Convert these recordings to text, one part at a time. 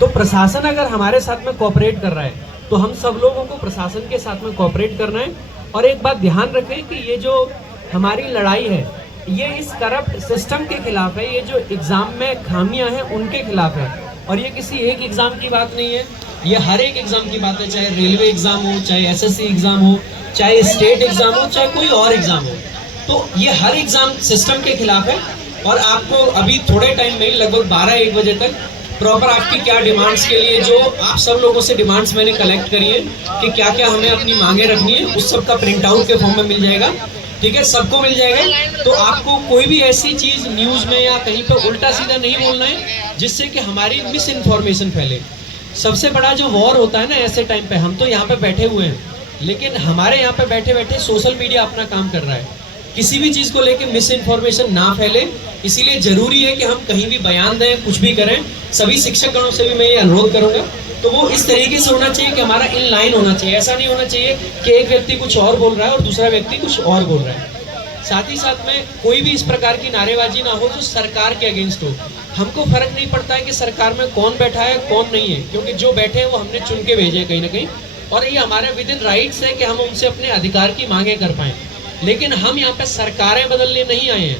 तो प्रशासन अगर हमारे साथ में कोऑपरेट कर रहा है तो हम सब लोगों को प्रशासन के साथ में कोऑपरेट करना है। और एक बात ध्यान रखें कि ये जो हमारी लड़ाई है ये इस करप्ट सिस्टम के खिलाफ है, ये जो एग्ज़ाम में खामियां हैं उनके खिलाफ है। और ये किसी एक एग्ज़ाम की बात नहीं है, ये हर एक एग्ज़ाम की बात है, चाहे रेलवे एग्ज़ाम हो, चाहे एसएससी एग्ज़ाम हो, चाहे स्टेट एग्ज़ाम हो, चाहे कोई और एग्ज़ाम हो। तो ये हर एग्ज़ाम सिस्टम के खिलाफ है। और आपको अभी थोड़े टाइम में लगभग 12-1 बजे तक प्रॉपर आपकी क्या डिमांड्स के लिए जो आप सब लोगों से डिमांड्स मैंने कलेक्ट करी है कि क्या क्या हमें अपनी मांगे रखनी है, उस सब का प्रिंट आउट के फॉर्म में मिल जाएगा। ठीक है, सबको मिल जाएगा। तो आपको कोई भी ऐसी चीज़ न्यूज़ में या कहीं पर उल्टा सीधा नहीं बोलना है जिससे कि हमारी मिस इन्फॉर्मेशन फैले। सबसे बड़ा जो वॉर होता है ना ऐसे टाइम पे, हम तो यहाँ पे बैठे हुए हैं लेकिन हमारे यहाँ पे बैठे बैठे सोशल मीडिया अपना काम कर रहा है, किसी भी चीज़ को लेके मिस इन्फॉर्मेशन ना फैले। इसीलिए ज़रूरी है कि हम कहीं भी बयान दें, कुछ भी करें, सभी शिक्षकगणों से भी मैं ये अनुरोध करूँगा तो वो इस तरीके से होना चाहिए कि हमारा इन लाइन होना चाहिए। ऐसा नहीं होना चाहिए कि एक व्यक्ति कुछ और बोल रहा है और दूसरा व्यक्ति कुछ और बोल रहा है। साथ ही साथ में कोई भी इस प्रकार की नारेबाजी ना हो जो सरकार के अगेंस्ट हो। हमको फर्क नहीं पड़ता है कि सरकार में कौन बैठा है कौन नहीं है, क्योंकि जो बैठे हैं वो हमने चुन के भेजे कहीं ना कहीं, और ये हमारे विद इन राइट्स है कि हम उनसे अपने अधिकार की मांगे कर पाएँ। लेकिन हम यहाँ पे सरकारें बदलने नहीं आए हैं,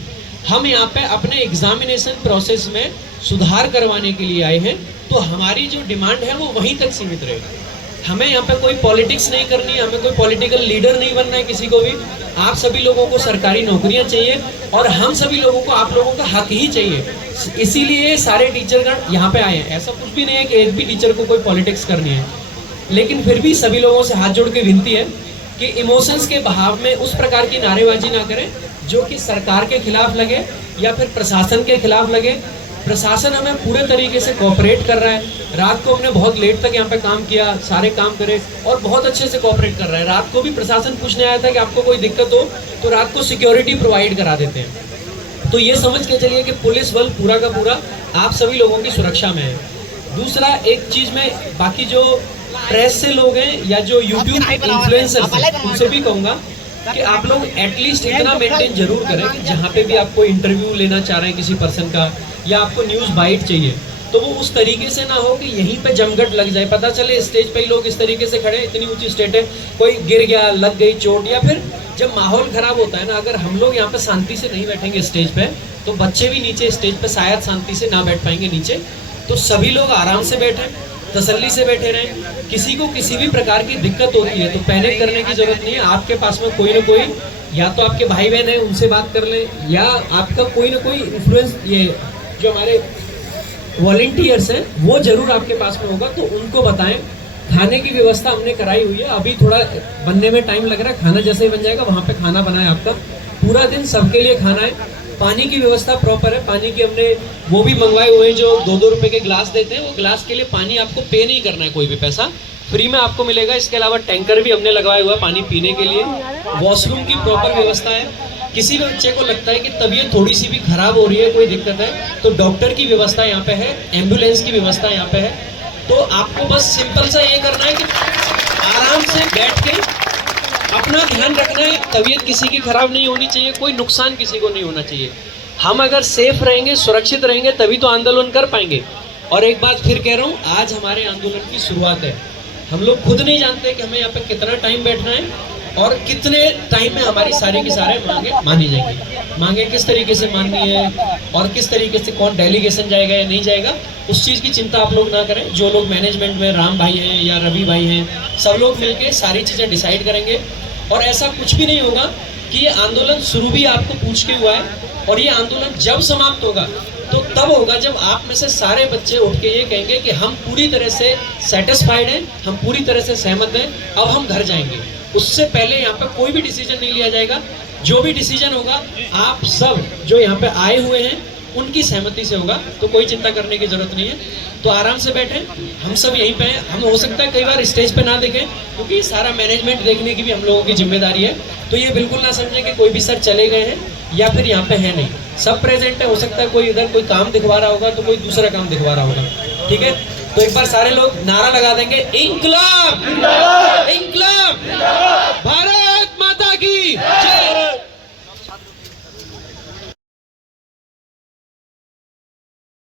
हम यहाँ पे अपने एग्जामिनेशन प्रोसेस में सुधार करवाने के लिए आए हैं। तो हमारी जो डिमांड है वो वहीं तक सीमित रहेगी। हमें यहाँ पे कोई पॉलिटिक्स नहीं करनी है, हमें कोई पॉलिटिकल लीडर नहीं बनना है किसी को भी। आप सभी लोगों को सरकारी नौकरियां चाहिए और हम सभी लोगों को आप लोगों का हक ही चाहिए। इसीलिए सारे टीचरगण यहाँ पे आए हैं। ऐसा कुछ भी नहीं है कि एक भी टीचर को कोई पॉलिटिक्स करनी है, लेकिन फिर भी सभी लोगों से हाथ जोड़ के विनती है कि इमोशंस के बहाव में उस प्रकार की नारेबाजी ना करें जो कि सरकार के खिलाफ लगे या फिर प्रशासन के खिलाफ लगे। प्रशासन हमें पूरे तरीके से कोऑपरेट कर रहा है। रात को हमने बहुत लेट तक यहाँ पे काम किया, सारे काम करे और बहुत अच्छे से कोऑपरेट कर रहा है। रात को भी प्रशासन पूछने आया था कि आपको कोई दिक्कत हो तो रात को सिक्योरिटी प्रोवाइड करा देते हैं। तो ये समझ के चलिए कि पुलिस बल पूरा का पूरा आप सभी लोगों की सुरक्षा में है। दूसरा एक चीज़ में बाकी जो प्रेस से लोग हैं या जो यूट्यूब के इन्फ्लुएंसर्स हैं उनसे भी कहूँगा कि आप लोग एटलीस्ट इतना मेंटेन जरूर करें कि जहाँ पे भी आपको इंटरव्यू लेना चाह रहे हैं किसी पर्सन का या आपको न्यूज़ बाइट चाहिए तो वो उस तरीके से ना हो कि यहीं पे जमघट लग जाए। पता चले स्टेज पे ही लोग इस तरीके से खड़े, इतनी ऊंची स्टेज है, कोई गिर गया, लग गई चोट, या फिर जब माहौल खराब होता है ना, अगर हम लोग यहाँ पे शांति से नहीं बैठेंगे स्टेज पे तो बच्चे भी नीचे स्टेज पे शायद शांति से ना बैठ पाएंगे नीचे। तो सभी लोग आराम से बैठें, तसल्ली से बैठे रहें। किसी को किसी भी प्रकार की दिक्कत होती है तो पैनिक करने की जरूरत नहीं है। आपके पास में कोई ना कोई, या तो आपके भाई बहन है उनसे बात कर लें, या आपका कोई ना कोई इन्फ्लुएंस, ये जो हमारे वॉलंटियर्स हैं वो जरूर आपके पास में होगा, तो उनको बताएं। खाने की व्यवस्था हमने कराई हुई है, अभी थोड़ा बनने में टाइम लग रहा है, खाना जैसे ही बन जाएगा वहाँ पे खाना बनाए आपका, पूरा दिन सबके लिए खाना है। पानी की व्यवस्था प्रॉपर है, पानी की हमने वो भी मंगवाए हुए हैं जो 2-2 रुपए के ग्लास देते हैं, वो ग्लास के लिए पानी आपको पे नहीं करना है, कोई भी पैसा फ्री में आपको मिलेगा। इसके अलावा टैंकर भी हमने लगाया हुआ है पानी पीने के लिए। वॉशरूम की प्रॉपर व्यवस्था है। किसी भी बच्चे को लगता है कि तबीयत थोड़ी सी भी खराब हो रही है, कोई दिक्कत है, तो डॉक्टर की व्यवस्था यहाँ पे है, एम्बुलेंस की व्यवस्था यहाँ पे है। तो आपको बस सिंपल सा ये करना है कि आराम से बैठ के अपना ध्यान रखना है। तबीयत किसी की खराब नहीं होनी चाहिए, कोई नुकसान किसी को नहीं होना चाहिए। हम अगर सेफ रहेंगे, सुरक्षित रहेंगे, तभी तो आंदोलन कर पाएंगे। और एक बात फिर कह रहा हूँ, आज हमारे आंदोलन की शुरुआत है। हम लोग खुद नहीं जानते कि हमें यहाँ पे कितना टाइम बैठना है और कितने टाइम में हमारी सारे की सारे मांगे मानी जाएंगी। मांगे किस तरीके से माननी है और किस तरीके से कौन डेलीगेशन जाएगा या नहीं जाएगा, उस चीज़ की चिंता आप लोग ना करें। जो लोग मैनेजमेंट में, राम भाई हैं या रवि भाई हैं, सब लोग मिलके सारी चीज़ें डिसाइड करेंगे। और ऐसा कुछ भी नहीं होगा कि ये आंदोलन शुरू भी आपको पूछ के हुआ है और ये आंदोलन जब समाप्त होगा तो तब होगा जब आप में से सारे बच्चे उठ के ये कहेंगे कि हम पूरी तरह से सेटिस्फाइड हैं, हम पूरी तरह से सहमत हैं, अब हम घर जाएंगे। उससे पहले यहाँ पे कोई भी डिसीजन नहीं लिया जाएगा। जो भी डिसीजन होगा आप सब जो यहाँ पे आए हुए हैं उनकी सहमति से होगा, तो कोई चिंता करने की जरूरत नहीं है। तो आराम से बैठें, हम सब यहीं पे हैं। हम हो सकता है कई बार स्टेज पे ना देखें क्योंकि सारा मैनेजमेंट देखने की भी हम लोगों की जिम्मेदारी है। तो ये बिल्कुल ना समझें कि कोई भी सर चले गए हैं या फिर यहाँ पे है नहीं, सब प्रेजेंट है। हो सकता है कोई इधर कोई काम दिखवा रहा होगा तो कोई दूसरा काम दिखवा रहा होगा, ठीक है। तो एक बार सारे लोग नारा लगा देंगे, इंकलाब, इंकलाब, भारत माता की जय।